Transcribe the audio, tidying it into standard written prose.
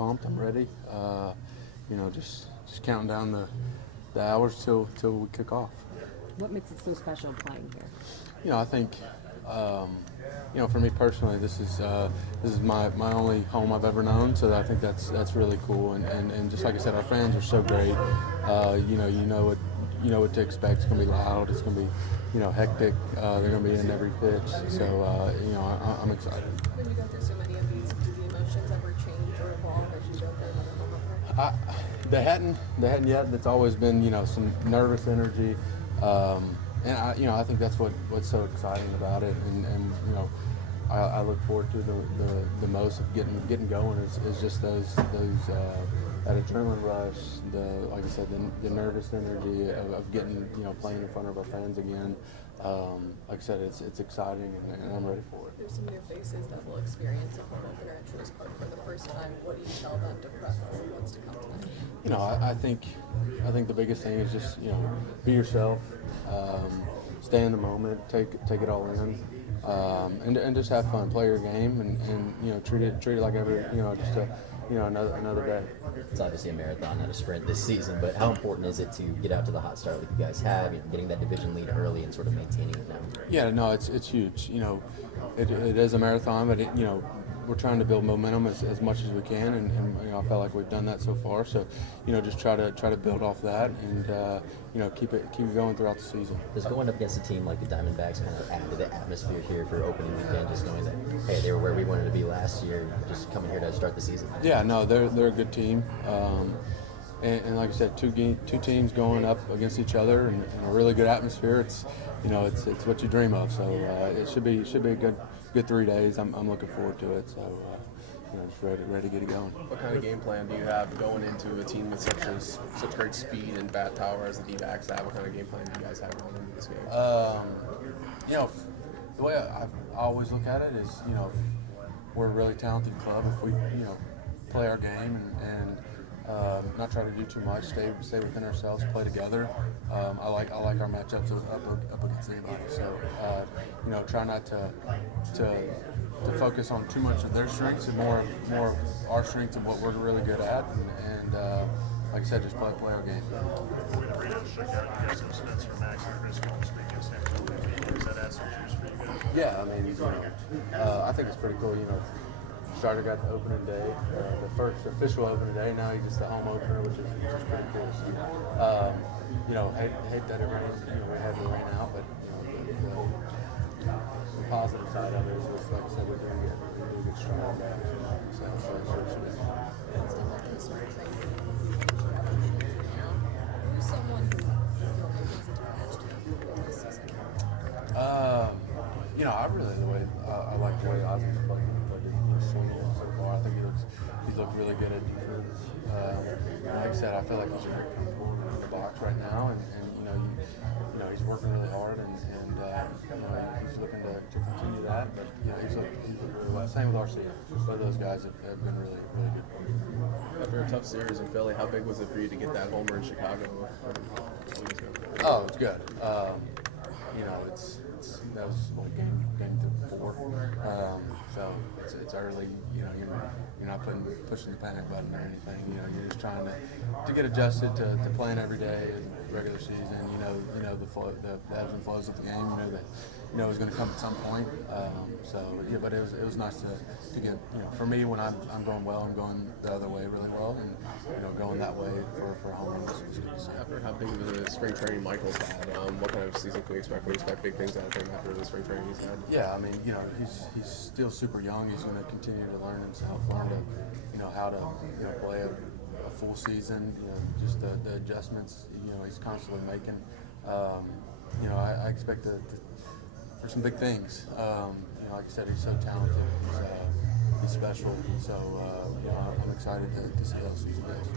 pumped. I'm ready. Just counting down the hours till we kick off. What makes it so special playing here? I think, for me personally, this is my only home I've ever known. So I think that's really cool. And just like I said, our fans are so great. You know what to expect. It's gonna be loud. It's gonna be, hectic. They're gonna be in every pitch. So I'm excited. When you go through so many of these, do the emotions ever change or evolve as you go through another moment? They hadn't yet. It's always been, some nervous energy. I think that's what's so exciting about it, and I look forward to the most of getting going is just those that adrenaline rush, like I said, the nervous energy of getting playing in front of our fans again. Like I said, it's exciting, and I'm ready for it. There's some new faces that will experience a home opener at Truist Park for the first time. What do you tell them to prep for what's to come tonight? I think the biggest thing is just be yourself, stay in the moment, take it all in, and just have fun, play your game, and treat it like every just another day. It's obviously a marathon, not a sprint this season, but how important is it to get out to the hot start like you guys have, getting that division lead early and sort of maintaining it now? Yeah, no, it's huge. It is a marathon, but we're trying to build momentum as much as we can, and I felt like we've done that so far. So, just try to build off that, and keep it going throughout the season. Does going up against a team like the Diamondbacks kind of add to the atmosphere here for opening weekend, just knowing that hey, they were where we wanted to be last year, just coming here to start the season? Yeah, no, they're a good team. And like I said, two teams going up against each other and a really good atmosphere. It's what you dream of. So it should be a good 3 days. I'm looking forward to it. So just ready to get it going. What kind of game plan do you have going into a team with such great speed and bat power as the D-backs have? What kind of game plan do you guys have going into this game? The way I always look at it is, we're a really talented club. If we play our game and not try to do too much, stay within ourselves, play together. I like our matchups up against anybody. So try not to focus on too much of their strengths and more of our strengths and what we're really good at. And like I said, just play our game. Yeah, I mean, I think it's pretty cool. Starter got the opening day, the first official opening day. Now he's just the home opener, which is pretty cool. So, hate that it rained. We had to rain out, but the positive side of it is, like I said, we're doing a good strong back. So it should be. Still working the spring training. Who's someone who you feel like makes a difference to you this season? I really I like the way Osmond's playing. Swinging so far. I think he's looked really good at defense. Like I said, I feel like he's very comfortable in the box right now, and he's working really hard, and he's looking to continue that. But he's looked really well. Same with RC. Both of those guys have been really good for me. After a tough series in Philly, how big was it for you to get that homer in Chicago? Oh, it's good. That was game 4. So it's early. You're not pushing the panic button or anything. You're just trying to get adjusted to playing every day in regular season. The ebbs and flows of the game. That it was going to come at some point. But it was nice to get. For me, when I'm going well, I'm going the other way really well, and going that way for home runs was good to see. After how big of a spring training Michael's had, what kind of season can we expect? Can we expect big things out of him after the spring training he's had? Yeah, I mean, he's still super young. He's going to continue to learn himself, learn to, how to, play a full season. Just the adjustments. He's constantly making. I expect for some big things. Like I said, he's so talented. He's special. So, I'm excited to see how the season goes.